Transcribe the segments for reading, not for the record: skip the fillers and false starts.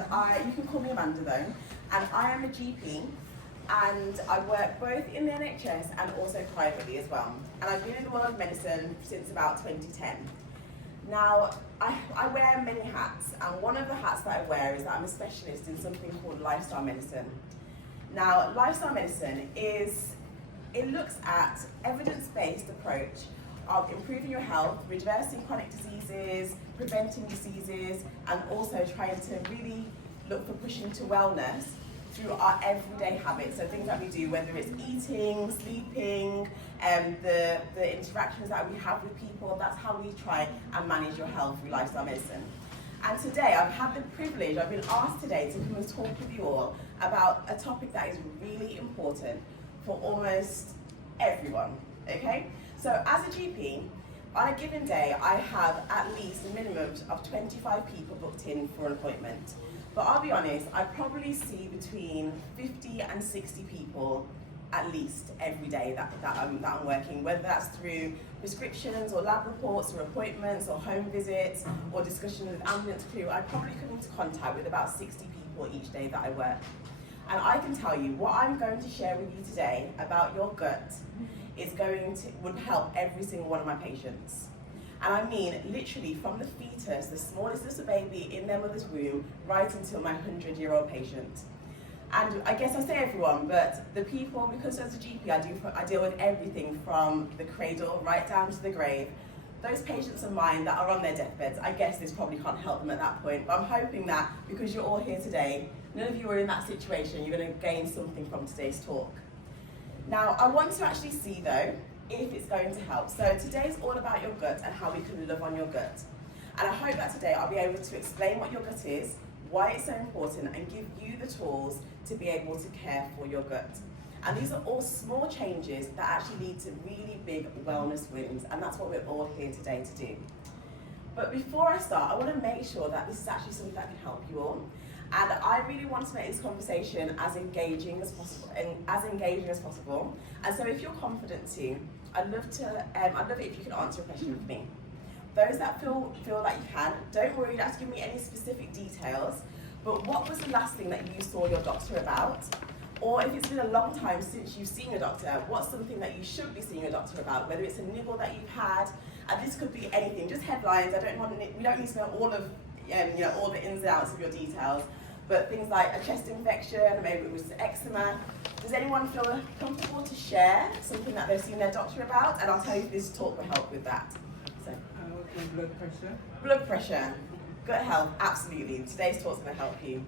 and you can call me Amanda though, and I am a GP, and I work both in the NHS and also privately as well. And I've been in the world of medicine since about 2010. Now, I wear many hats, and one of the hats that I wear is that I'm a specialist in something called lifestyle medicine. Now, lifestyle medicine it looks at evidence-based approach of improving your health, reversing chronic diseases, preventing diseases, and also trying to really look for pushing to wellness through our everyday habits. So things that we do, whether it's eating, sleeping, the interactions that we have with people, that's how we try and manage your health through lifestyle medicine. And today I've had the privilege, I've been asked today to come and talk with you all about a topic that is really important for almost everyone, okay? So as a GP, on a given day, I have at least a minimum of 25 people booked in for an appointment. But I'll be honest, I probably see between 50 and 60 people at least every day that I'm working, whether that's through prescriptions or lab reports or appointments or home visits or discussions with ambulance crew. I probably come into contact with about 60 people each day that I work. And I can tell you what I'm going to share with you today about your gut would help every single one of my patients. And I mean literally from the fetus, the smallest little baby in their mother's womb, right until my 100-year-old patient. And I guess I say everyone, but the people, because as a GP I deal with everything from the cradle right down to the grave. Those patients of mine that are on their deathbeds, I guess this probably can't help them at that point, but I'm hoping that because you're all here today, none of you are in that situation, you're going to gain something from today's talk. Now, I want to actually see though, if it's going to help. So today's all about your gut and how we can love on your gut. And I hope that today I'll be able to explain what your gut is, why it's so important, and give you the tools to be able to care for your gut. And these are all small changes that actually lead to really big wellness wins, and that's what we're all here today to do. But before I start, I want to make sure that this is actually something that can help you all. And I really want to make this conversation as engaging as possible. And so if you're confident to, I'd love it if you could answer a question for me. Those that feel like you can, don't worry, you don't have to give me any specific details, but what was the last thing that you saw your doctor about? Or if it's been a long time since you've seen your doctor, what's something that you should be seeing your doctor about? Whether it's a nibble that you've had, and this could be anything, just headlines. We don't need to know all of all the ins and outs of your details, but things like a chest infection, maybe it was eczema. Does anyone feel comfortable to share something that they've seen their doctor about? And I'll tell you if this talk will help with that. So, blood pressure. Blood pressure, gut health, absolutely. Today's talk's going to help you.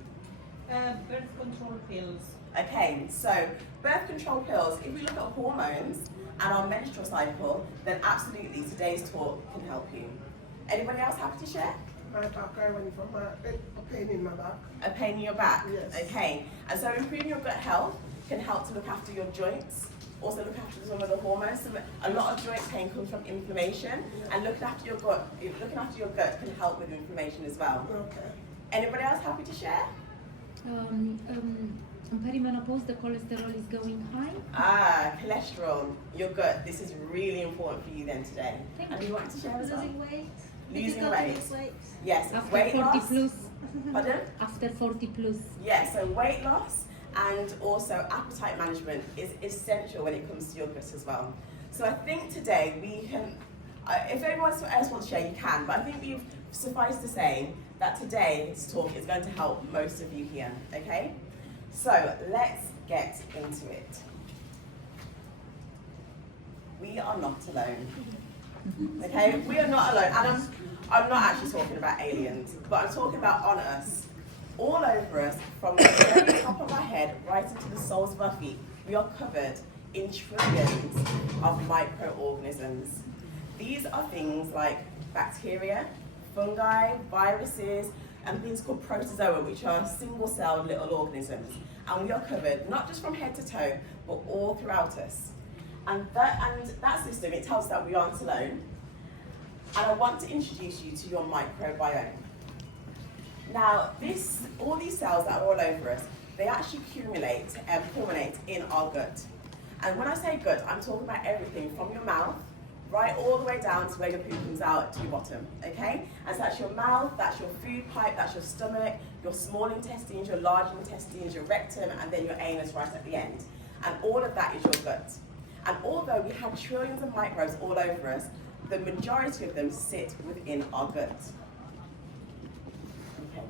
Birth control pills. Okay, so birth control pills, if we look at hormones and our menstrual cycle, then absolutely today's talk can help you. Anybody else happy to share? My back, I went from a pain in my back. A pain in your back? Yes. Okay, and so improving your gut health can help to look after your joints, also look after some of the hormones. So a lot of joint pain comes from inflammation, and looking after your gut can help with inflammation as well. Okay. Anybody else happy to share? On perimenopause, the cholesterol is going high. Cholesterol, your gut. This is really important for you then today. And you want to share as well? Losing weight. Losing weight. Yes, After weight 40 loss. plus. Pardon? After 40 plus. Yeah, so weight loss and also appetite management is essential when it comes to your gut as well. So I think today we can, if anyone else wants to share, you can, but I think we've suffice to say that today's talk is going to help most of you here, okay? So let's get into it. We are not alone. Okay, we are not alone, and I'm not actually talking about aliens, but I'm talking about on us, all over us, from the very top of our head right into the soles of our feet. We are covered in trillions of microorganisms. These are things like bacteria, fungi, viruses, and things called protozoa, which are single-celled little organisms. And we are covered not just from head to toe, but all throughout us. And that system, it tells us that we aren't alone. And I want to introduce you to your microbiome. Now, all these cells that are all over us, they actually accumulate and culminate in our gut. And when I say gut, I'm talking about everything from your mouth right all the way down to where your poo comes out to your bottom, okay? And so that's your mouth, that's your food pipe, that's your stomach, your small intestines, your large intestines, your rectum, and then your anus right at the end. And all of that is your gut. And although we have trillions of microbes all over us, the majority of them sit within our gut. Okay.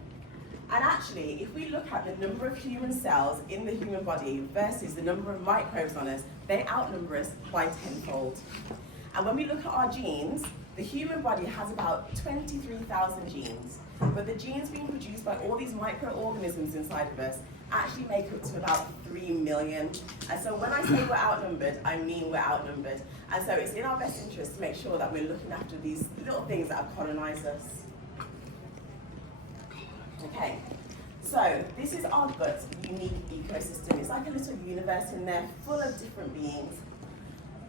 And actually, if we look at the number of human cells in the human body versus the number of microbes on us, they outnumber us by tenfold. And when we look at our genes, the human body has about 23,000 genes, but the genes being produced by all these microorganisms inside of us actually make up to about 3 million. And so when I say we're outnumbered, I mean we're outnumbered. And so it's in our best interest to make sure that we're looking after these little things that have colonized us. Okay, so this is our gut unique ecosystem. It's like a little universe in there full of different beings.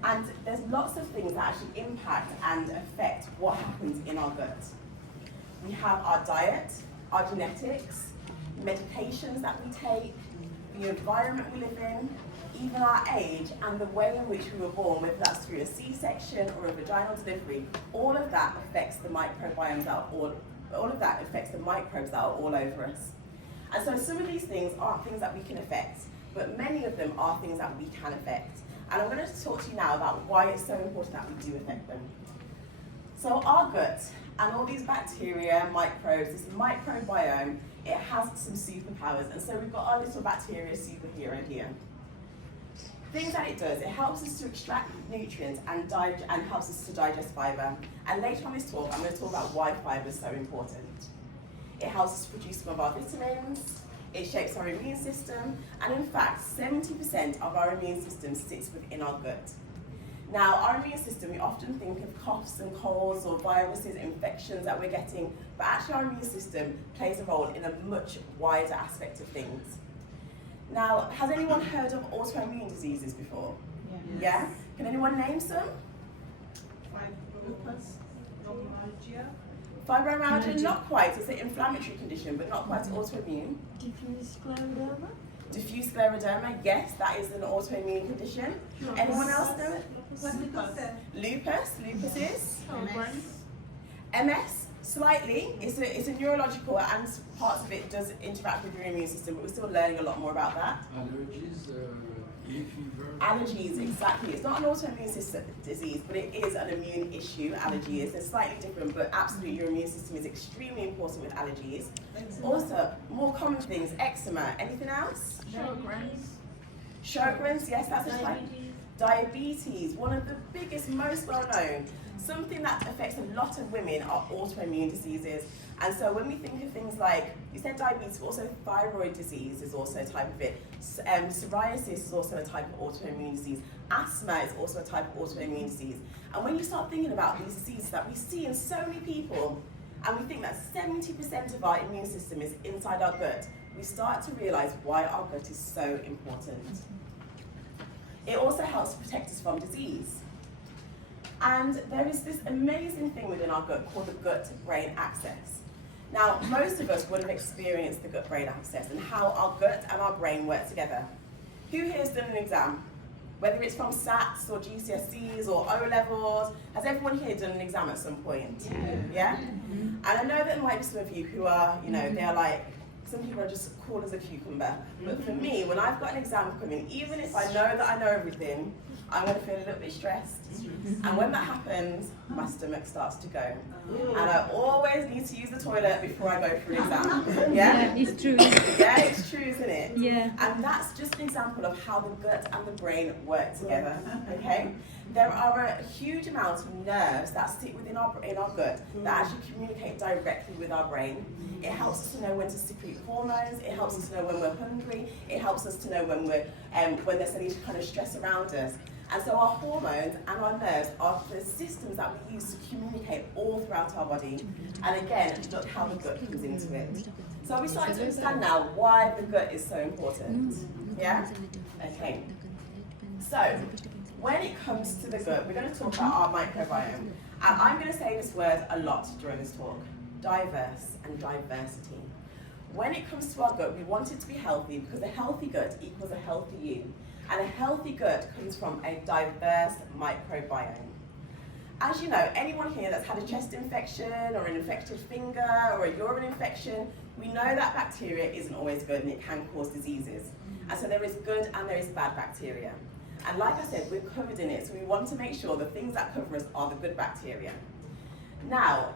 And there's lots of things that actually impact and affect what happens in our gut. We have our diet, our genetics, medications that we take, the environment we live in, even our age and the way in which we were born, whether that's through a C-section or a vaginal delivery. All of that affects the microbiomes that are all of that affects the microbes that are all over us. And so some of these things aren't things that we can affect, but many of them are things that we can affect. And I'm going to talk to you now about why it's so important that we do affect them. So our gut and all these bacteria, microbes, this microbiome, it has some superpowers. And so we've got our little bacteria superhero here. Things that it does, it helps us to extract nutrients and helps us to digest fiber. And later on this talk, I'm going to talk about why fiber is so important. It helps us produce some of our vitamins. It shapes our immune system, and in fact, 70% of our immune system sits within our gut. Now, our immune system, we often think of coughs and colds or viruses, infections that we're getting, but actually our immune system plays a role in a much wider aspect of things. Now, has anyone heard of autoimmune diseases before? Yes. Yeah? Can anyone name some? Lupus, fibromyalgia. Fibromyalgia, not quite. It's an inflammatory condition, but not quite autoimmune. Diffuse scleroderma? Diffuse scleroderma, yes, that is an autoimmune condition. Anyone else know it? Lupus is? MS, slightly. It's a neurological, and parts of it does interact with your immune system, but we're still learning a lot more about that. Allergies, fever. Allergies, exactly. It's not an autoimmune system disease, but it is an immune issue. Allergy is. They're slightly different, but absolutely your immune system is extremely important with allergies. Also, more common things, eczema. Anything else? Sjogren's, yes, that's a type. Diabetes, one of the biggest, most well-known. Something that affects a lot of women are autoimmune diseases. And so when we think of things like, you said diabetes, also thyroid disease is also a type of it. Psoriasis is also a type of autoimmune disease. Asthma is also a type of autoimmune disease. And when you start thinking about these diseases that we see in so many people, and we think that 70% of our immune system is inside our gut, we start to realize why our gut is so important. It also helps to protect us from disease. And there is this amazing thing within our gut called the gut-brain axis. Now, most of us would have experienced the gut-brain axis and how our gut and our brain work together. Who here has done an exam? Whether it's from SATs or GCSEs or O-levels, has everyone here done an exam at some point? Yeah? And I know that there might be some of you who are, they're like, some people are just cool as a cucumber. But for me, when I've got an exam coming, even if I know that I know everything, I'm going to feel a little bit stressed. And when that happens, my stomach starts to go. And I always need to use the toilet before I go for an exam. Yeah? It's true. Yeah, it's true, isn't it? Yeah. And that's just an example of how the gut and the brain work together, okay? There are a huge amount of nerves that sit within our gut that actually communicate directly with our brain. It helps us to know when to secrete hormones. It helps us to know when we're hungry. It helps us to know when there's any kind of stress around us. And so our hormones and our nerves are the systems that we use to communicate all throughout our body. And again, look how the gut comes into it. So are we starting to understand now why the gut is so important? Yeah? Okay. So, when it comes to the gut, we're going to talk about our microbiome. And I'm going to say this word a lot during this talk. Diverse and diversity. When it comes to our gut, we want it to be healthy because a healthy gut equals a healthy you. And a healthy gut comes from a diverse microbiome. As you know, anyone here that's had a chest infection or an infected finger or a urine infection, we know that bacteria isn't always good and it can cause diseases. And so there is good and there is bad bacteria. And like I said, we're covered in it, so we want to make sure the things that cover us are the good bacteria. Now,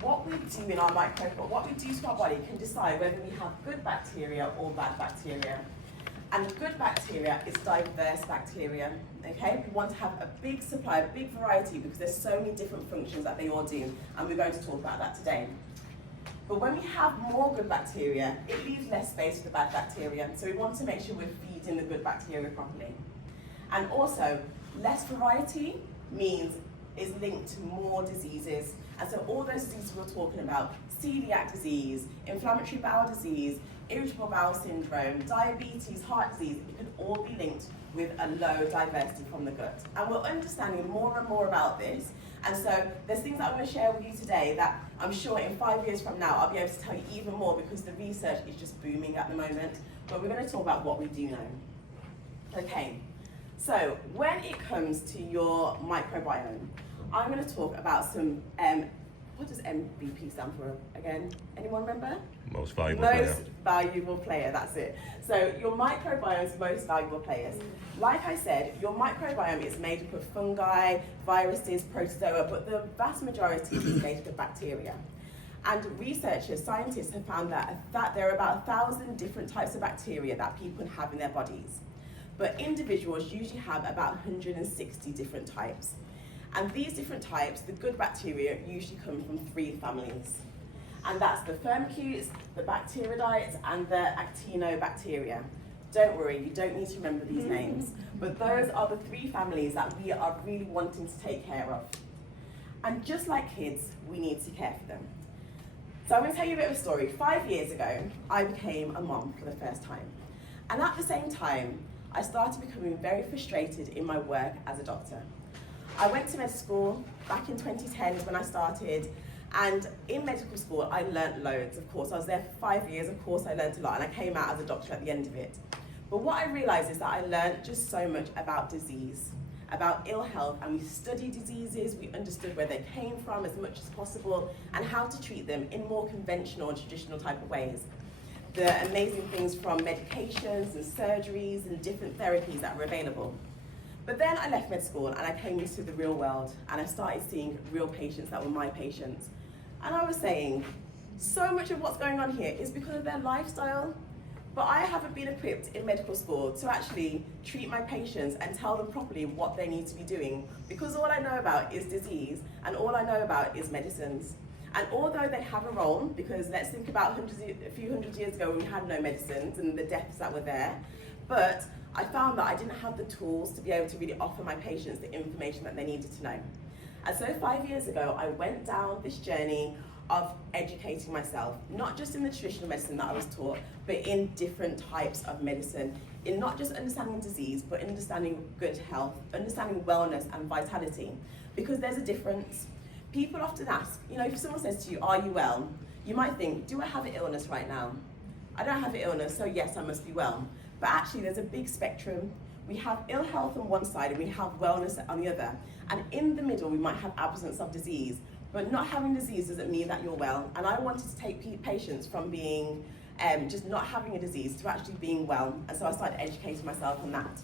what we do in our microbiome, what we do to our body can decide whether we have good bacteria or bad bacteria. And good bacteria is diverse bacteria, okay? We want to have a big supply, a big variety, because there's so many different functions that they all do, and we're going to talk about that today. But when we have more good bacteria, it leaves less space for the bad bacteria, so we want to make sure we're feeding the good bacteria properly. And also, less variety is linked to more diseases. And so all those diseases we're talking about, celiac disease, inflammatory bowel disease, irritable bowel syndrome, diabetes, heart disease, it can all be linked with a low diversity from the gut. And we're understanding more and more about this. And so there's things that I'm going to share with you today that I'm sure in 5 years from now I'll be able to tell you even more, because the research is just booming at the moment. But we're going to talk about what we do know. Okay, so when it comes to your microbiome, I'm going to talk about some, what does MVP stand for again? Anyone remember? Most valuable player. Most valuable player, that's it. So your microbiome's most valuable players. Like I said, your microbiome is made up of fungi, viruses, protozoa, but the vast majority is made up of bacteria. And researchers, scientists have found that there are about 1,000 different types of bacteria that people can have in their bodies. But individuals usually have about 160 different types. And these different types, the good bacteria, usually come from 3 families. And that's the Firmicutes, the Bacteroidetes, and the Actinobacteria. Don't worry, you don't need to remember these names. But those are the 3 families that we are really wanting to take care of. And just like kids, we need to care for them. So I'm going to tell you a bit of a story. 5 years ago, I became a mom for the first time. And at the same time, I started becoming very frustrated in my work as a doctor. I went to med school back in 2010 is when I started, and in medical school I learnt loads, of course. I was there for 5 years, of course I learnt a lot, and I came out as a doctor at the end of it. But what I realised is that I learnt just so much about disease, about ill health, and we studied diseases, we understood where they came from as much as possible, and how to treat them in more conventional and traditional type of ways. The amazing things from medications and surgeries and different therapies that were available. But then I left med school and I came into the real world, and I started seeing real patients that were my patients. And I was saying, so much of what's going on here is because of their lifestyle, but I haven't been equipped in medical school to actually treat my patients and tell them properly what they need to be doing, because all I know about is disease and all I know about is medicines. And although they have a role, because let's think about a few hundred years ago when we had no medicines and the deaths that were there, but I found that I didn't have the tools to be able to really offer my patients the information that they needed to know. And so 5 years ago, I went down this journey of educating myself, not just in the traditional medicine that I was taught, but in different types of medicine, in not just understanding disease, but understanding good health, understanding wellness and vitality, because there's a difference. People often ask, if someone says to you, are you well? You might think, do I have an illness right now? I don't have an illness, so yes, I must be well. But actually, there's a big spectrum. We have ill health on one side and we have wellness on the other. And in the middle, we might have absence of disease. But not having disease doesn't mean that you're well. And I wanted to take patients from being just not having a disease to actually being well. And so I started educating myself on that.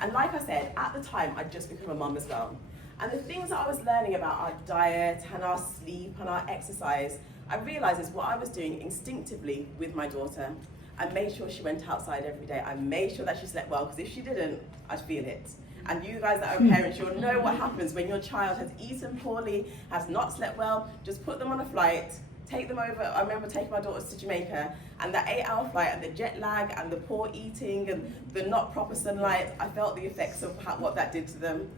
And like I said, at the time, I'd just become a mum as well. And the things that I was learning about our diet and our sleep and our exercise, I realized is what I was doing instinctively with my daughter. I made sure she went outside every day. I made sure that she slept well, because if she didn't, I'd feel it. And you guys that are parents, you'll know what happens when your child has eaten poorly, has not slept well. Just put them on a flight, take them over. I remember taking my daughters to Jamaica, and the 8-hour flight and the jet lag and the poor eating and the not proper sunlight, I felt the effects of what that did to them.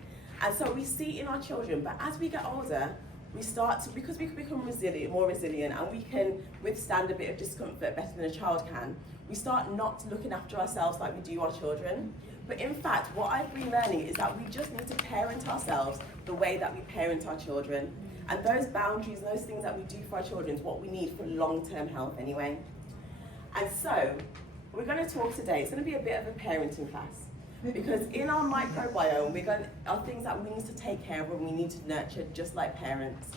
And so we see in our children, but as we get older, we start to, because we can become more resilient, and we can withstand a bit of discomfort better than a child can, we start not looking after ourselves like we do our children. But in fact, what I've been learning is that we just need to parent ourselves the way that we parent our children. And those boundaries, those things that we do for our children is what we need for long-term health anyway. And so, we're going to talk today, it's going to be a bit of a parenting class. Because in our microbiome, are things that we need to take care of and we need to nurture just like parents.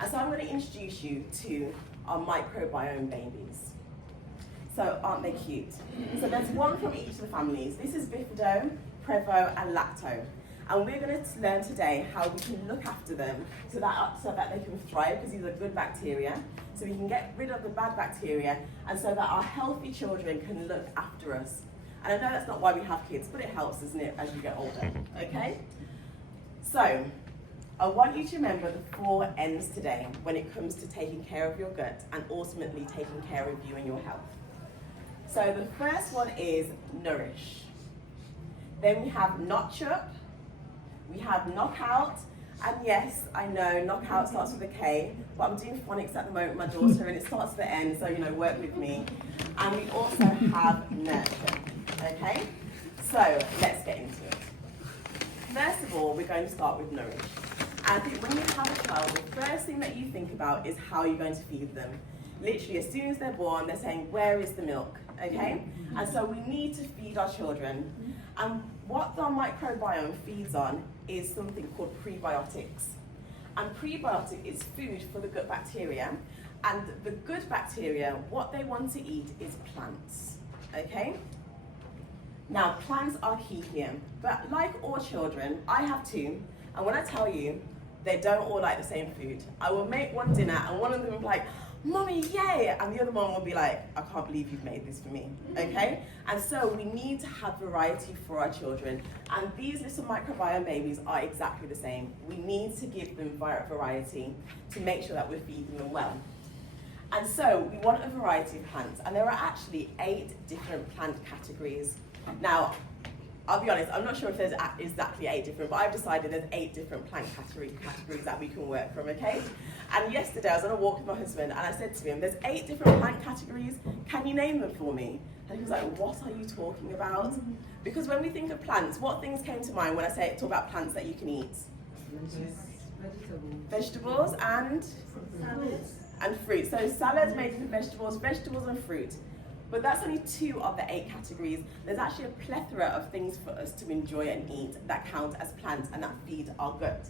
And so I'm going to introduce you to our microbiome babies. So aren't they cute? So there's one from each of the families. This is Bifidome, Prevo and Lacto. And we're going to learn today how we can look after them so that they can thrive, because these are good bacteria. So we can get rid of the bad bacteria and so that our healthy children can look after us. And I know that's not why we have kids, but it helps, doesn't it, as you get older, okay? So, I want you to remember the 4 N's today when it comes to taking care of your gut and ultimately taking care of you and your health. So the first one is nourish. Then we have notch up, we have knockout, and yes, I know knockout starts with a K, but I'm doing phonics at the moment with my daughter and it starts with the N, so work with me. And we also have nurture, okay? So let's get into it. First of all, we're going to start with nourish. And I think when you have a child, the first thing that you think about is how you're going to feed them. Literally, as soon as they're born, they're saying, where is the milk, okay? And so we need to feed our children. And what our microbiome feeds on is something called prebiotics. And prebiotic is food for the gut bacteria. And the good bacteria, what they want to eat is plants, okay? Now, plants are key here. But like all children, I have 2. And when I tell you, they don't all like the same food. I will make one dinner and one of them will be like, Mommy, yay! And the other one will be like, I can't believe you've made this for me, okay? And so we need to have variety for our children. And these little microbiome babies are exactly the same. We need to give them variety to make sure that we're feeding them well. And so we want a variety of plants. And there are actually 8 different plant categories. Now, I'll be honest, I'm not sure if there's exactly 8 different, but I've decided there's 8 different plant categories that we can work from, okay? And yesterday I was on a walk with my husband and I said to him, there's 8 different plant categories, can you name them for me? And he was like, what are you talking about? Because when we think of plants, what things came to mind when I talk about plants that you can eat? Vegetables and fruit. So salads made with vegetables and fruit. But that's only 2 of the 8 categories. There's actually a plethora of things for us to enjoy and eat that count as plants and that feed our gut.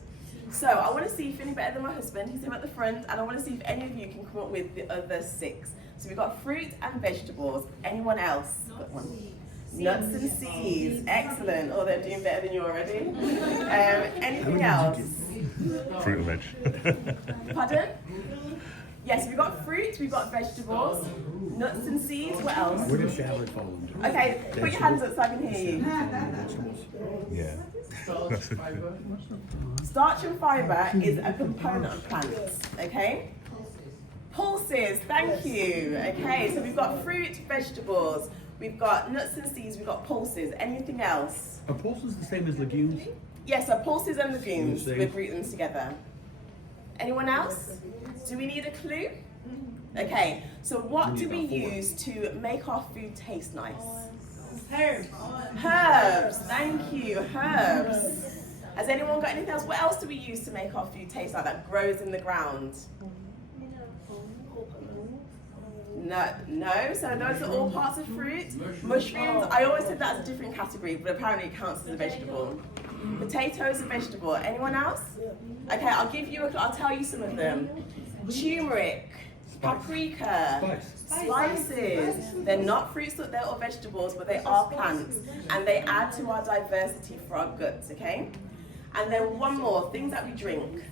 So I want to see if you're any better than my husband. He's him at the front, and I want to see if any of you can come up with the other 6. So we've got fruit and vegetables. Anyone else? Got one. Nuts and seeds. Excellent. Oh, they're doing better than you already. Anything else? Fruit and veg. Pardon? Yes, we've got fruit, we've got vegetables, nuts and seeds. What else? Where does salad fall under? Okay, put your hands up so I can hear you. Yeah. Starch, fiber. Starch and fiber is a component of plants, okay? Pulses, thank you. Okay, so we've got fruit, vegetables, we've got nuts and seeds, we've got pulses. Anything else? Are pulses the same as legumes? Yes, so pulses and legumes, we group them together. Anyone else? Do we need a clue? Okay, so what do we use to make our food taste nice? Herbs. Herbs, thank you, herbs. Has anyone got anything else? What else do we use to make our food taste like that grows in the ground? No, so those are all parts of fruit. Mushrooms, I always said that's a different category, but apparently it counts as a vegetable. Potatoes, a vegetable. Anyone else? Okay, I'll tell you some of them. Turmeric, paprika, spices. They're not fruits, they're all vegetables, but they are plants. And they add to our diversity for our guts, okay? And then one more, things that we drink.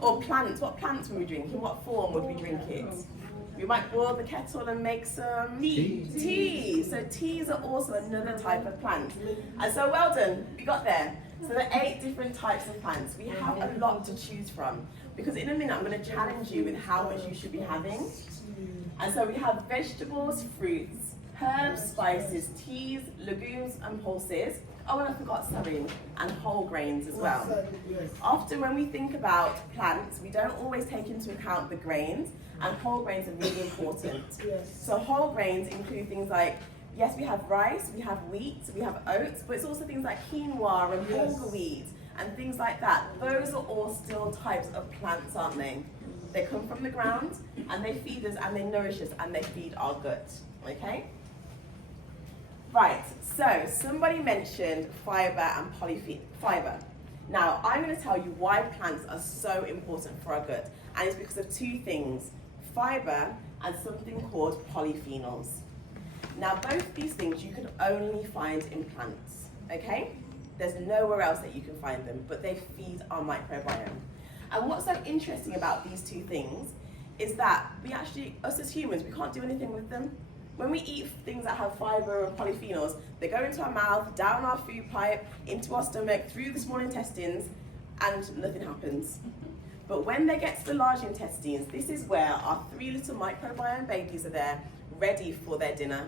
Or plants, what plants would we drink? In what form would we drink it? We might boil the kettle and make some tea. So teas are also another type of plant. And so well done, we got there. So there are 8 different types of plants. We have a lot to choose from. Because in a minute I'm going to challenge you with how much you should be having. And so we have vegetables, fruits, herbs, spices, teas, legumes and pulses. Oh, and I forgot, sorry, and whole grains as well. Often when we think about plants, we don't always take into account the grains, and whole grains are really important. So whole grains include things like, yes, we have rice, we have wheat, we have oats, but it's also things like quinoa and bulgur wheat and things like that. Those are all still types of plants, aren't they? They come from the ground and they feed us and they nourish us and they feed our gut, okay? Right, so somebody mentioned fiber and fiber. Now, I'm going to tell you why plants are so important for our gut, and it's because of two things, fiber and something called polyphenols. Now, both these things you can only find in plants, okay? There's nowhere else that you can find them, but they feed our microbiome. And what's so interesting about these two things is that us as humans, we can't do anything with them. When we eat things that have fiber and polyphenols, they go into our mouth, down our food pipe, into our stomach, through the small intestines, and nothing happens. But when they get to the large intestines, this is where our 3 little microbiome babies are there, ready for their dinner.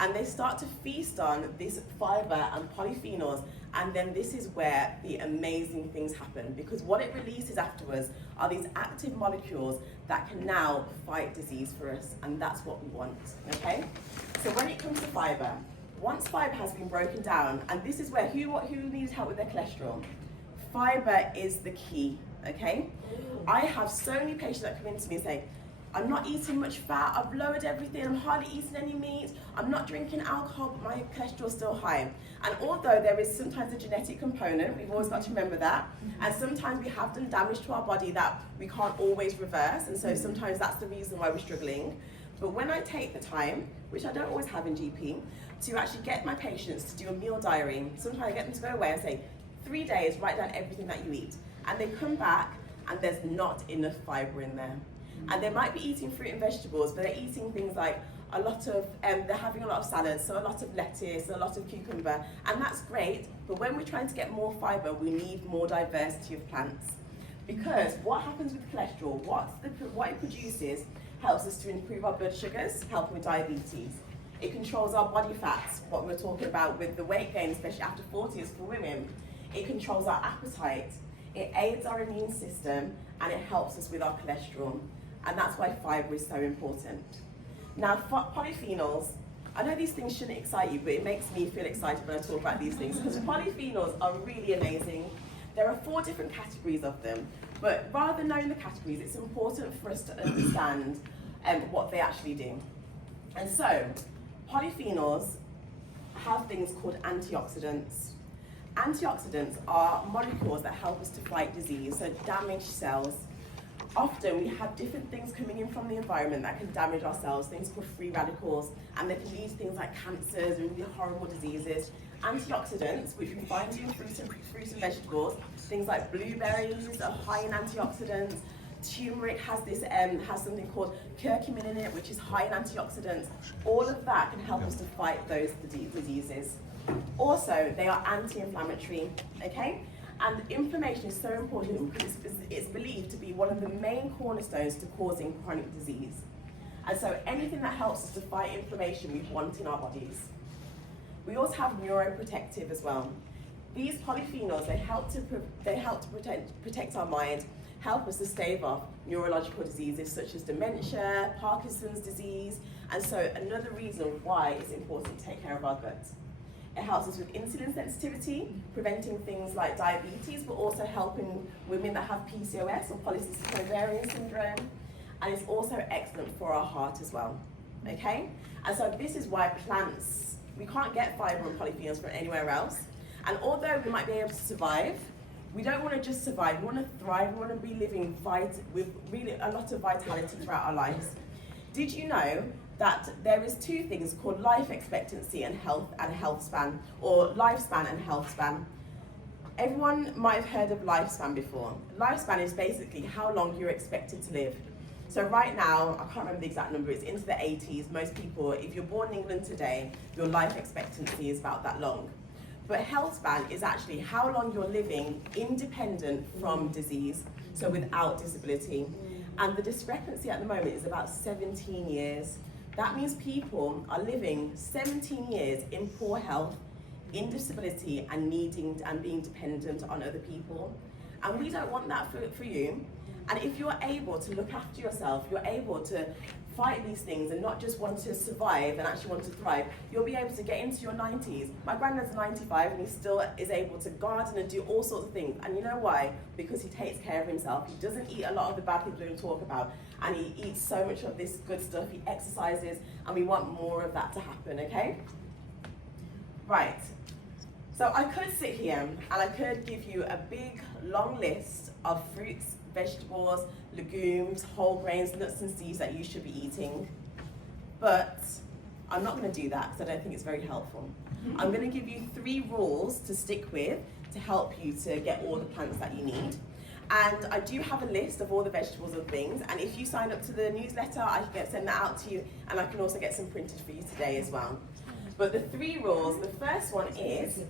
And they start to feast on this fiber and polyphenols, and then this is where the amazing things happen, because what it releases afterwards are these active molecules that can now fight disease for us, and that's what we want, okay? So when it comes to fiber, once fiber has been broken down, and this is where who needs help with their cholesterol? Fiber is the key, okay? I have so many patients that come in to me and say, I'm not eating much fat, I've lowered everything, I'm hardly eating any meat, I'm not drinking alcohol, but my cholesterol's still high. And although there is sometimes a genetic component, we've always got to remember that, and sometimes we have done damage to our body that we can't always reverse, and so sometimes that's the reason why we're struggling. But when I take the time, which I don't always have in GP, to actually get my patients to do a meal diary, sometimes I get them to go away and say, 3 days, write down everything that you eat. And they come back and there's not enough fiber in there. And they might be eating fruit and vegetables, but they're eating things like a lot of, they're having a lot of salads, so a lot of lettuce, a lot of cucumber, and that's great, but when we're trying to get more fiber, we need more diversity of plants. Because what happens with cholesterol, what it produces helps us to improve our blood sugars, helping with diabetes. It controls our body fats, what we were talking about with the weight gain, especially after 40 is for women. It controls our appetite, it aids our immune system, and it helps us with our cholesterol. And that's why fiber is so important. Now, polyphenols, I know these things shouldn't excite you, but it makes me feel excited when I talk about these things, because polyphenols are really amazing. There are 4 different categories of them, but rather than knowing the categories, it's important for us to understand what they actually do. And so, polyphenols have things called antioxidants. Antioxidants are molecules that help us to fight disease, so damaged cells. Often we have different things coming in from the environment that can damage our cells, things called free radicals, and they can lead to things like cancers and really horrible diseases. Antioxidants, which we find in fruits and vegetables, things like blueberries are high in antioxidants. Turmeric has something called curcumin in it, which is high in antioxidants. All of that can help us to fight those diseases. Also, they are anti-inflammatory, okay? And inflammation is so important because it's believed to be one of the main cornerstones to causing chronic disease. And so anything that helps us to fight inflammation, we want in our bodies. We also have neuroprotective as well. These polyphenols, they help to protect our mind, help us to stave off neurological diseases such as dementia, Parkinson's disease, and so another reason why it's important to take care of our gut. It helps us with insulin sensitivity, preventing things like diabetes, but also helping women that have PCOS or polycystic ovarian syndrome. And it's also excellent for our heart as well, okay? And so this is why plants, we can't get fiber and polyphenols from anywhere else. And although we might be able to survive, we don't want to just survive, we want to thrive, we want to be living with really a lot of vitality throughout our lives. Did you know that there is 2 things called life expectancy and health span, or lifespan and health span? Everyone might have heard of lifespan before. Lifespan is basically how long you're expected to live. So right now, I can't remember the exact number, it's into the 80s. Most people, if you're born in England today, your life expectancy is about that long. But health span is actually how long you're living independent from disease, so without disability. And the discrepancy at the moment is about 17 years. That means people are living 17 years in poor health, in disability, and being dependent on other people. And we don't want that for you. And if you're able to look after yourself, you're able to fight these things and not just want to survive and actually want to thrive, you'll be able to get into your 90s. My granddad's 95 and he still is able to garden and do all sorts of things. And you know why? Because he takes care of himself. He doesn't eat a lot of the bad people we talk about, and he eats so much of this good stuff. He exercises, and we want more of that to happen, okay? Right. So I could sit here and I could give you a big, long list of fruits, vegetables, legumes, whole grains, nuts and seeds that you should be eating. But I'm not going to do that because I don't think it's very helpful. I'm going to give you 3 rules to stick with to help you to get all the plants that you need. And I do have a list of all the vegetables and things, and if you sign up to the newsletter, I can send that out to you, and I can also get some printed for you today as well. But the 3 rules, the first one is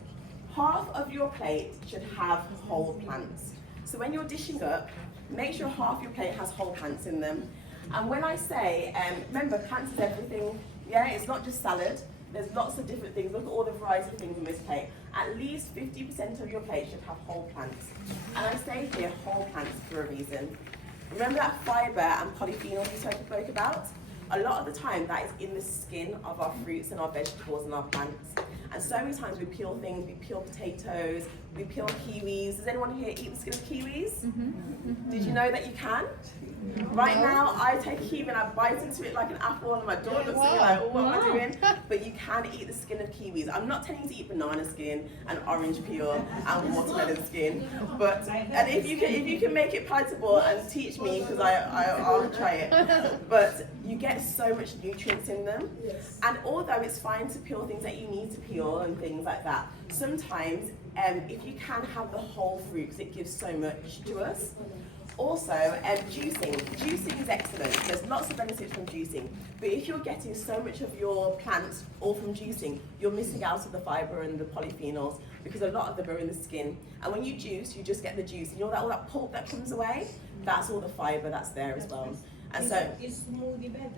half of your plate should have whole plants. So when you're dishing up, make sure half your plate has whole plants in them. And when I say, remember, plants is everything, yeah? It's not just salad. There's lots of different things. Look at all the variety of things on this plate. At least 50% of your plate should have whole plants. And I say here, whole plants for a reason. Remember that fibre and polyphenols we spoke about? A lot of the time that is in the skin of our fruits and our vegetables and our plants. And so many times we peel things, we peel potatoes, we peel kiwis. Does anyone here eat the skin of kiwis? Did you know that you can? Right now, I take a kiwi and I bite into it like an apple, and my daughter looks at me like, oh, what am I doing? But you can eat the skin of kiwis. I'm not telling you to eat banana skin and orange peel and watermelon skin, but and if you can make it palatable and teach me, because I'll try it. But you get so much nutrients in them, and although it's fine to peel things that you need to peel and things like that, sometimes if you can have the whole fruit, because it gives so much to us. Also, juicing. Juicing is excellent. There's lots of benefits from juicing. But if you're getting so much of your plants all from juicing, you're missing out on the fibre and the polyphenols, because a lot of them are in the skin. And when you juice, you just get the juice. And all that pulp that comes away, that's all the fibre that's there as well. And so is smoothie better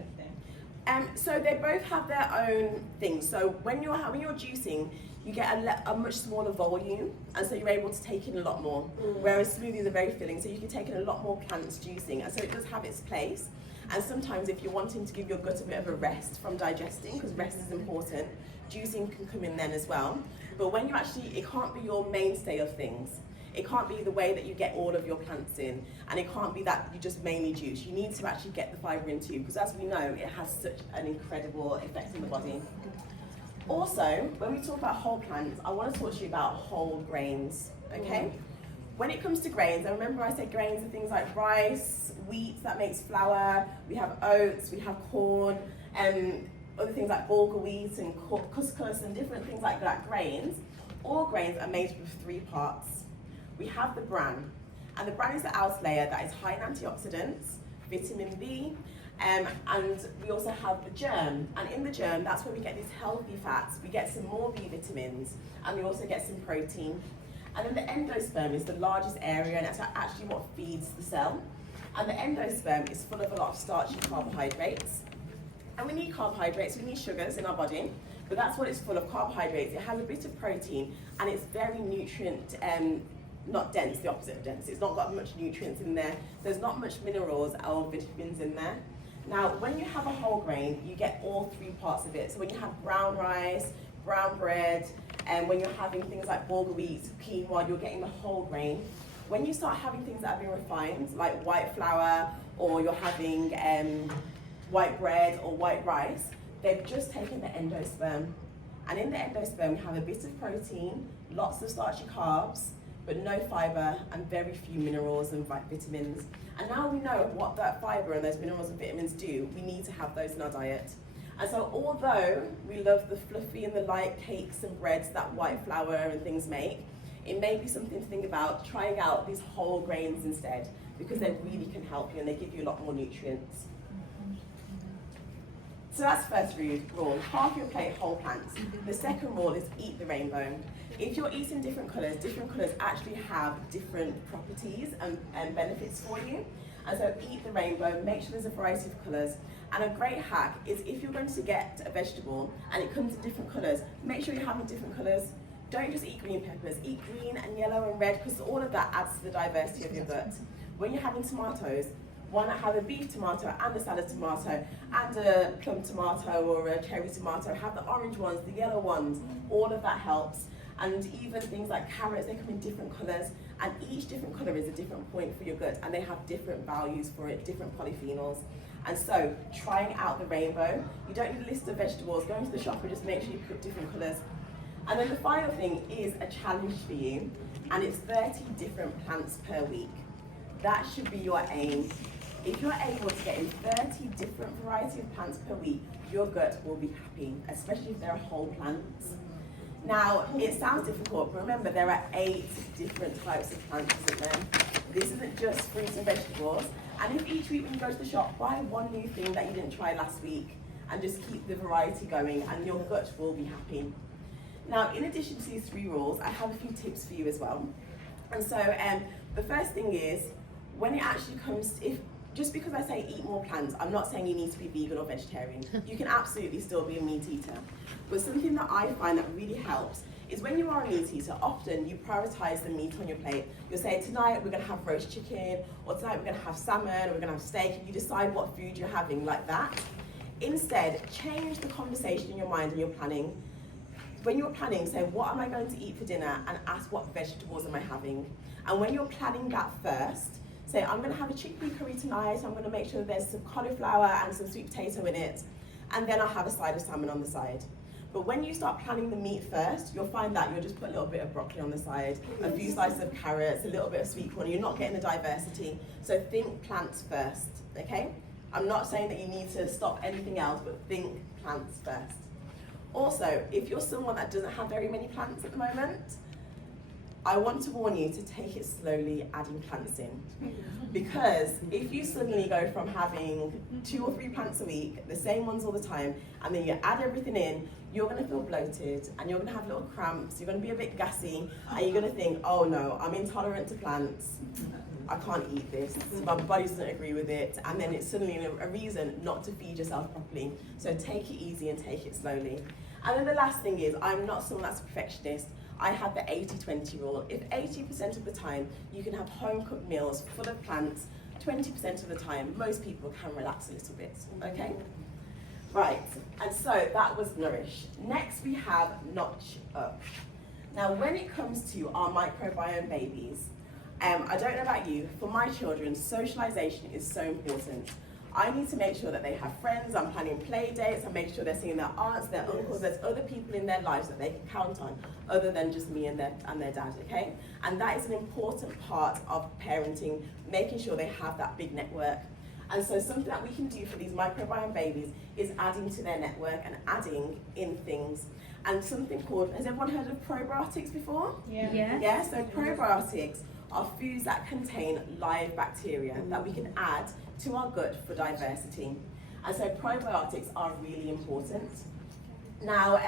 then? So they both have their own things. So when you're juicing, you get a much smaller volume, and so you're able to take in a lot more. Whereas smoothies are very filling, so you can take in a lot more plants juicing, and so it does have its place. And sometimes if you're wanting to give your gut a bit of a rest from digesting, because rest is important, juicing can come in then as well. But when you it can't be your mainstay of things. It can't be the way that you get all of your plants in, and it can't be that you just mainly juice. You need to actually get the fibre into you, because as we know, it has such an incredible effect on the body. Also, when we talk about whole plants, I want to talk to you about whole grains, okay? When it comes to grains, and remember I said grains are things like rice, wheat that makes flour, we have oats, we have corn, other things like bulgur wheat and couscous and different things like that, grains. All grains are made up of 3 parts. We have the bran, and the bran is the outer layer that is high in antioxidants, vitamin B, and we also have the germ, and in the germ, that's where we get these healthy fats. We get some more B vitamins, and we also get some protein. And then the endosperm is the largest area, and that's actually what feeds the cell. And the endosperm is full of a lot of starchy carbohydrates. And we need carbohydrates, we need sugars in our body, but that's what it's full of, carbohydrates. It has a bit of protein, and it's very nutrient, not dense, the opposite of dense. It's not got much nutrients in there. There's not much minerals or vitamins in there. Now, when you have a whole grain, you get all 3 parts of it. So when you have brown rice, brown bread, and when you're having things like bulgur wheat, quinoa, you're getting the whole grain. When you start having things that have been refined, like white flour, or you're having white bread or white rice, they've just taken the endosperm. And in the endosperm, we have a bit of protein, lots of starchy carbs, but no fibre and very few minerals and vitamins. And now we know what that fibre and those minerals and vitamins do, we need to have those in our diet. And so although we love the fluffy and the light cakes and breads that white flour and things make, it may be something to think about trying out these whole grains instead, because they really can help you and they give you a lot more nutrients. So that's the first rule, half your plate whole plants. The second rule is eat the rainbow. If you're eating different colours actually have different properties and benefits for you. And so eat the rainbow, make sure there's a variety of colours. And a great hack is if you're going to get a vegetable and it comes in different colours, make sure you're having different colours. Don't just eat green peppers, eat green and yellow and red, because all of that adds to the diversity of your gut. When you're having tomatoes, why not have a beef tomato and a salad tomato and a plum tomato or a cherry tomato? Have the orange ones, the yellow ones, all of that helps. And even things like carrots, they come in different colours, and each different colour is a different point for your gut, and they have different values for it, different polyphenols. And so, trying out the rainbow, you don't need a list of vegetables, go into the shop and just make sure you put different colours. And then the final thing is a challenge for you, and it's 30 different plants per week. That should be your aim. If you're able to get in 30 different varieties of plants per week, your gut will be happy, especially if they're whole plants. Now, it sounds difficult, but remember there are 8 different types of plants, isn't there? This isn't just fruits and vegetables. And if each week when you go to the shop, buy one new thing that you didn't try last week, and just keep the variety going, and your gut will be happy. Now, in addition to these 3 rules, I have a few tips for you as well. And so, the first thing is, when it actually comes to, just because I say eat more plants, I'm not saying you need to be vegan or vegetarian. You can absolutely still be a meat eater. But something that I find that really helps is when you are a meat eater, often you prioritize the meat on your plate. You'll say, tonight we're gonna have roast chicken, or tonight we're gonna have salmon, or we're gonna have steak, and you decide what food you're having like that. Instead, change the conversation in your mind and your planning. When you're planning, say, what am I going to eat for dinner, and ask what vegetables am I having. And when you're planning that first, say, I'm gonna have a chickpea curry tonight, I'm gonna make sure there's some cauliflower and some sweet potato in it, and then I'll have a side of salmon on the side. But when you start planning the meat first, you'll find that you'll just put a little bit of broccoli on the side, a few slices of carrots, a little bit of sweet corn, you're not getting the diversity. So think plants first, okay? I'm not saying that you need to stop anything else, but think plants first. Also, if you're someone that doesn't have very many plants at the moment, I want to warn you to take it slowly adding plants in. Because if you suddenly go from having 2 or 3 plants a week, the same ones all the time, and then you add everything in, you're gonna feel bloated, and you're gonna have little cramps, you're gonna be a bit gassy, and you're gonna think, oh no, I'm intolerant to plants, I can't eat this, my body doesn't agree with it, and then it's suddenly a reason not to feed yourself properly. So take it easy and take it slowly. And then the last thing is, I'm not someone that's a perfectionist. I have the 80-20 rule. If 80% of the time you can have home-cooked meals full of plants, 20% of the time, most people can relax a little bit, okay? Right, and so that was Nourish. Next we have Notch Up. Now when it comes to our microbiome babies, I don't know about you, for my children, socialization is so important. I need to make sure that they have friends, I'm planning play dates, I'm making sure they're seeing their aunts, their uncles, there's other people in their lives that they can count on, other than just me and their dad, okay? And that is an important part of parenting, making sure they have that big network. And so something that we can do for these microbiome babies is adding to their network and adding in things. And something called, has everyone heard of probiotics before? Yeah, so probiotics are foods that contain live bacteria that we can add to our gut for diversity. And so probiotics are really important. Now,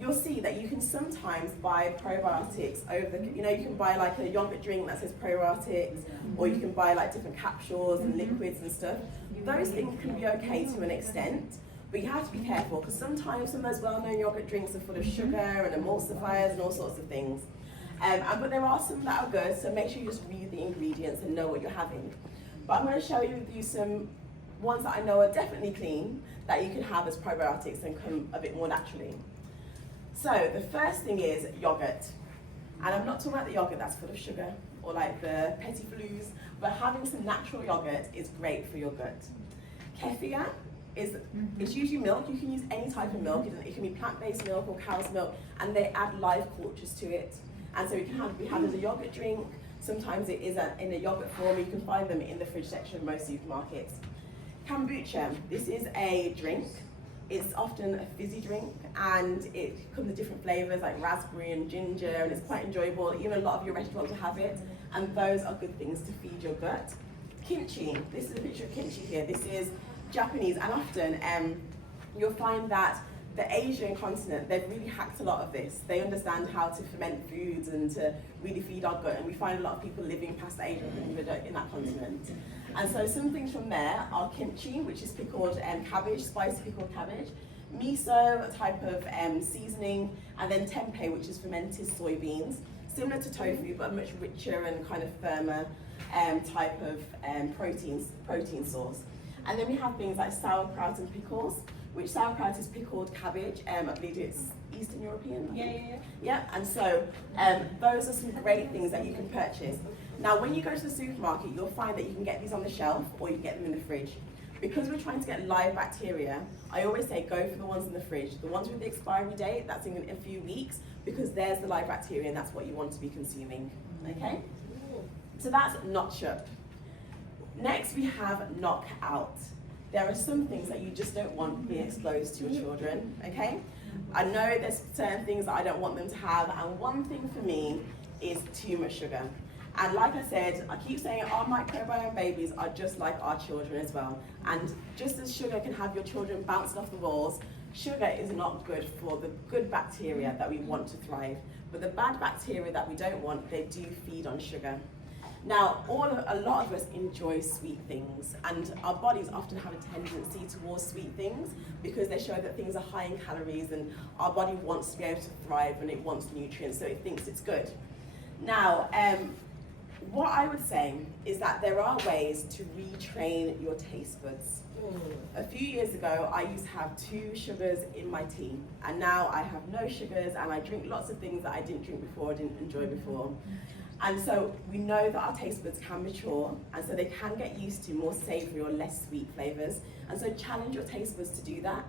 you'll see that you can sometimes buy probiotics over, you can buy like a yogurt drink that says probiotics, or you can buy like different capsules and liquids and stuff. Those things can be okay to an extent, but you have to be careful because sometimes some of those well-known yogurt drinks are full of sugar and emulsifiers and all sorts of things. But there are some that are good, so make sure you just read the ingredients and know what you're having. But I'm going to show you some ones that I know are definitely clean that you can have as probiotics and come a bit more naturally. So the first thing is yogurt. And I'm not talking about the yogurt that's full of sugar or like the petit flus, but having some natural yogurt is great for your gut. Kefir is, it's usually milk. You can use any type of milk. It can be plant-based milk or cow's milk, and they add live cultures to it. And so it can be had as a yogurt drink. Sometimes it is in a yogurt form. You can find them in the fridge section of most supermarkets. Kombucha, this is a drink. It's often a fizzy drink, and it comes in different flavors like raspberry and ginger, and it's quite enjoyable. Even a lot of your restaurants will have it, and those are good things to feed your gut. Kimchi, this is a picture of kimchi here. This is Japanese, and often you'll find that the Asian continent, they've really hacked a lot of this. They understand how to ferment foods and to really feed our gut, and we find a lot of people living past Asia in that continent. And so some things from there are kimchi, which is pickled cabbage, spicy pickled cabbage, miso, a type of seasoning, and then tempeh, which is fermented soybeans, similar to tofu, but a much richer and kind of firmer type of protein source. And then we have things like sauerkraut and pickles, which sauerkraut is pickled cabbage. I believe it's Eastern European. Yeah, and so those are some great things that you can purchase. Now, when you go to the supermarket, you'll find that you can get these on the shelf or you can get them in the fridge. because we're trying to get live bacteria, I always say go for the ones in the fridge. The ones with the expiry date, that's in a few weeks, because there's the live bacteria and that's what you want to be consuming, okay? So that's notch up. Next we have knock out. There are some things that you just don't want being exposed to your children, okay? I know there's certain things that I don't want them to have, and one thing for me is too much sugar. And like I said, I keep saying our microbiome babies are just like our children as well. And just as sugar can have your children bouncing off the walls, sugar is not good for the good bacteria that we want to thrive. But the bad bacteria that we don't want, they do feed on sugar. Now, a lot of us enjoy sweet things, and our bodies often have a tendency towards sweet things because they show that things are high in calories, and our body wants to be able to thrive and it wants nutrients, so it thinks it's good. Now, what I would say is that there are ways to retrain your taste buds. A few years ago, I used to have 2 sugars in my tea, and now I have no sugars, and I drink lots of things that I didn't drink before, didn't enjoy before. And so we know that our taste buds can mature, and so they can get used to more savoury or less sweet flavours. And so challenge your taste buds to do that.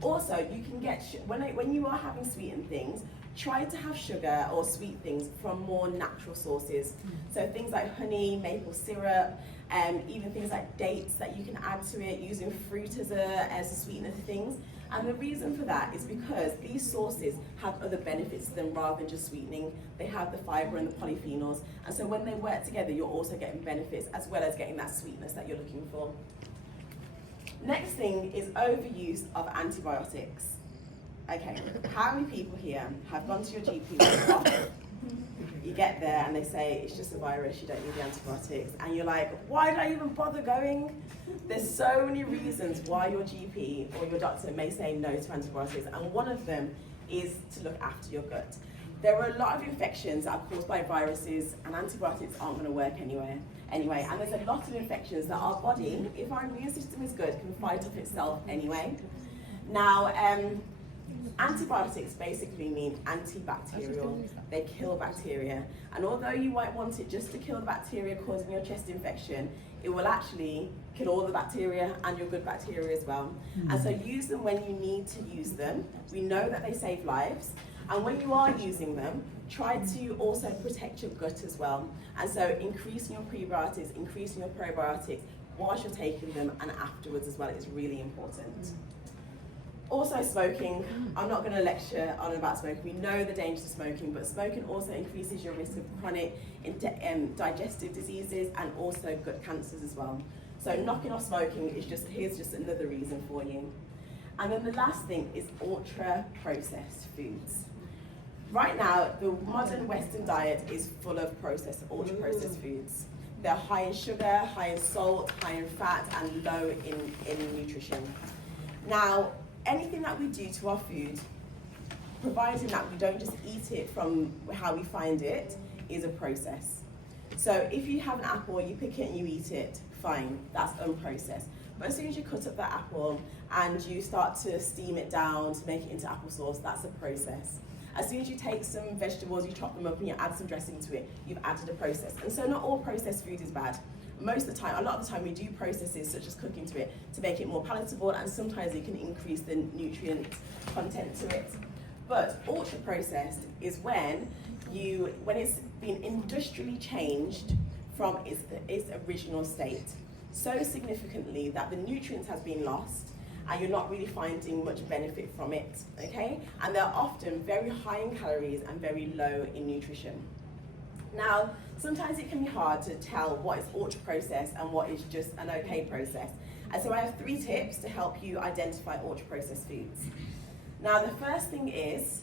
Also, you can get, when you are having sweetened things, try to have sugar or sweet things from more natural sources. So things like honey, maple syrup, even things like dates that you can add to it, using fruit as a sweetener to things. And the reason for that is because these sources have other benefits to them rather than just sweetening. They have the fibre and the polyphenols. And so when they work together, you're also getting benefits as well as getting that sweetness that you're looking for. Next thing is overuse of antibiotics. Okay, how many people here have gone to your GP with a cough? You get there and they say, it's just a virus, you don't need the antibiotics. And you're like, why did I even bother going? There's so many reasons why your GP or your doctor may say no to antibiotics, and one of them is to look after your gut. There are a lot of infections that are caused by viruses, and antibiotics aren't going to work anyway. And there's a lot of infections that our body, if our immune system is good, can fight off itself anyway. Now, antibiotics basically mean antibacterial. They kill bacteria. And although you might want it just to kill the bacteria causing your chest infection, it will actually kill all the bacteria and your good bacteria as well. And so use them when you need to use them. We know that they save lives. And when you are using them, try to also protect your gut as well. And so increasing your prebiotics, increasing your probiotics whilst you're taking them and afterwards as well is really important. Also smoking, I'm not going to lecture on about smoking. We know the dangers of smoking, but smoking also increases your risk of chronic digestive diseases and also gut cancers as well. So knocking off smoking is here's just another reason for you. And then the last thing is ultra processed foods. Right now, the modern Western diet is full of ultra processed foods. They're high in sugar, high in salt, high in fat, and low in nutrition. Now, anything that we do to our food, providing that we don't just eat it from how we find it, is a process. So if you have an apple, you pick it and you eat it, fine, that's unprocessed. But as soon as you cut up that apple and you start to steam it down to make it into applesauce, that's a process. As soon as you take some vegetables, you chop them up and you add some dressing to it, you've added a process. And so not all processed food is bad. Most of the time, a lot of the time we do processes such as cooking to it to make it more palatable, and sometimes it can increase the nutrient content to it. But ultra processed is when it's been industrially changed from its original state so significantly that the nutrients has been lost and you're not really finding much benefit from it, okay? And they're often very high in calories and very low in nutrition. Now, sometimes it can be hard to tell what is ultra processed and what is just an okay process. And so I have 3 tips to help you identify ultra processed foods. Now, the first thing is,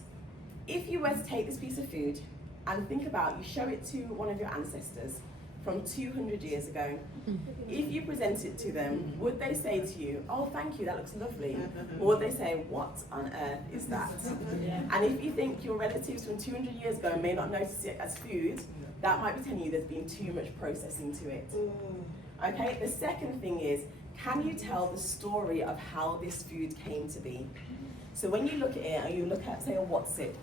if you were to take this piece of food and think about, you show it to one of your ancestors from 200 years ago, if you present it to them, would they say to you, oh, thank you, that looks lovely? Or would they say, what on earth is that? And if you think your relatives from 200 years ago may not notice it as food, that might be telling you there's been too much processing to it. Okay, the second thing is, can you tell the story of how this food came to be? So when you look at it and you look at, say, a what's it,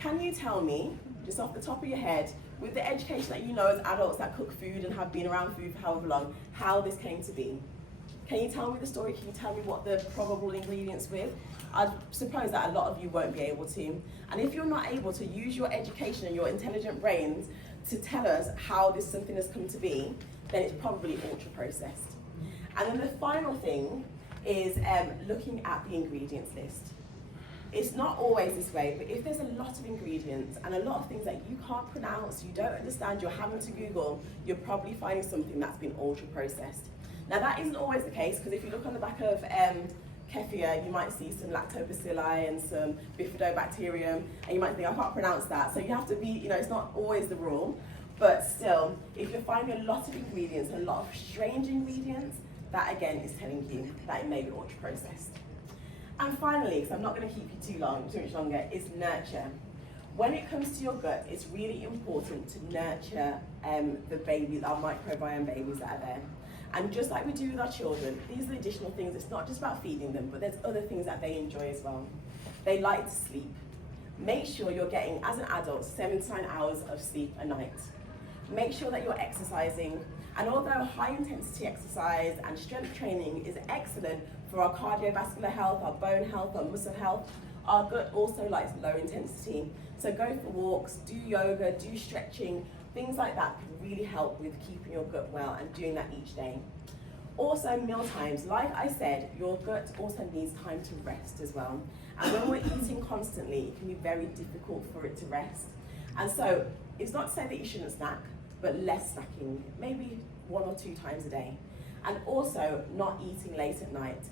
can you tell me, just off the top of your head, with the education that you know as adults that cook food and have been around food for however long, how this came to be? Can you tell me the story? Can you tell me what the probable ingredients with? I suppose that a lot of you won't be able to. And if you're not able to use your education and your intelligent brains to tell us how this something has come to be, then it's probably ultra processed. And then the final thing is looking at the ingredients list. It's not always this way, but if there's a lot of ingredients and a lot of things that you can't pronounce, you don't understand, you're having to Google, you're probably finding something that's been ultra processed. Now that isn't always the case, because if you look on the back of kefir, you might see some lactobacilli and some bifidobacterium, and you might think, I can't pronounce that. So you have to be, it's not always the rule, but still, if you're finding a lot of ingredients, a lot of strange ingredients, that again is telling you that it may be ultra processed. And finally, because I'm not going to keep you too much longer, is nurture. When it comes to your gut, it's really important to nurture the babies, our microbiome babies that are there. And just like we do with our children, these are the additional things. It's not just about feeding them, but there's other things that they enjoy as well. They like to sleep. Make sure you're getting, as an adult, 7 to 9 hours of sleep a night. Make sure that you're exercising. And although high intensity exercise and strength training is excellent for our cardiovascular health, our bone health, our muscle health, our gut also likes low intensity. So go for walks, do yoga, do stretching, things like that can really help with keeping your gut well and doing that each day. Also meal times, like I said, your gut also needs time to rest as well. And when we're eating constantly, it can be very difficult for it to rest. And so it's not to say that you shouldn't snack, but less snacking, maybe 1 or 2 times a day. And also not eating late at night.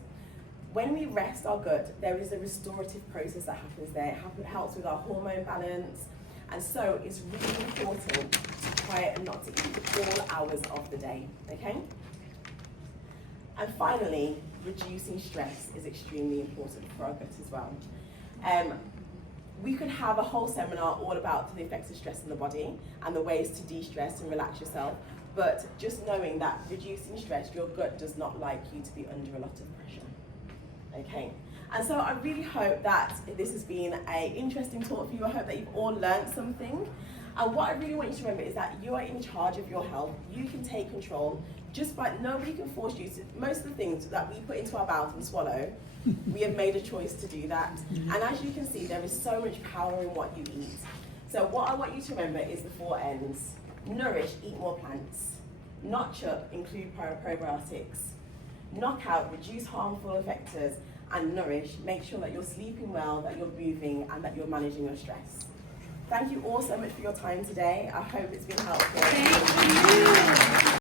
When we rest our gut, there is a restorative process that happens there. It helps with our hormone balance. And so it's really important to try and not to eat all hours of the day, okay? And finally, reducing stress is extremely important for our gut as well. We could have a whole seminar all about the effects of stress in the body and the ways to de-stress and relax yourself, but just knowing that reducing stress, your gut does not like you to be under a lot of pressure, okay? And so I really hope that this has been an interesting talk for you. I hope that you've all learned something. And what I really want you to remember is that you are in charge of your health. You can take control. Nobody can force you to. Most of the things that we put into our mouth and swallow, we have made a choice to do that. And as you can see, there is so much power in what you eat. So what I want you to remember is the 4 N's. Nourish, eat more plants. Notch up, include probiotics. Knock out, reduce harmful effectors. And nourish, make sure that you're sleeping well, that you're moving, and that you're managing your stress. Thank you all so much for your time today. I hope it's been helpful. Thank you.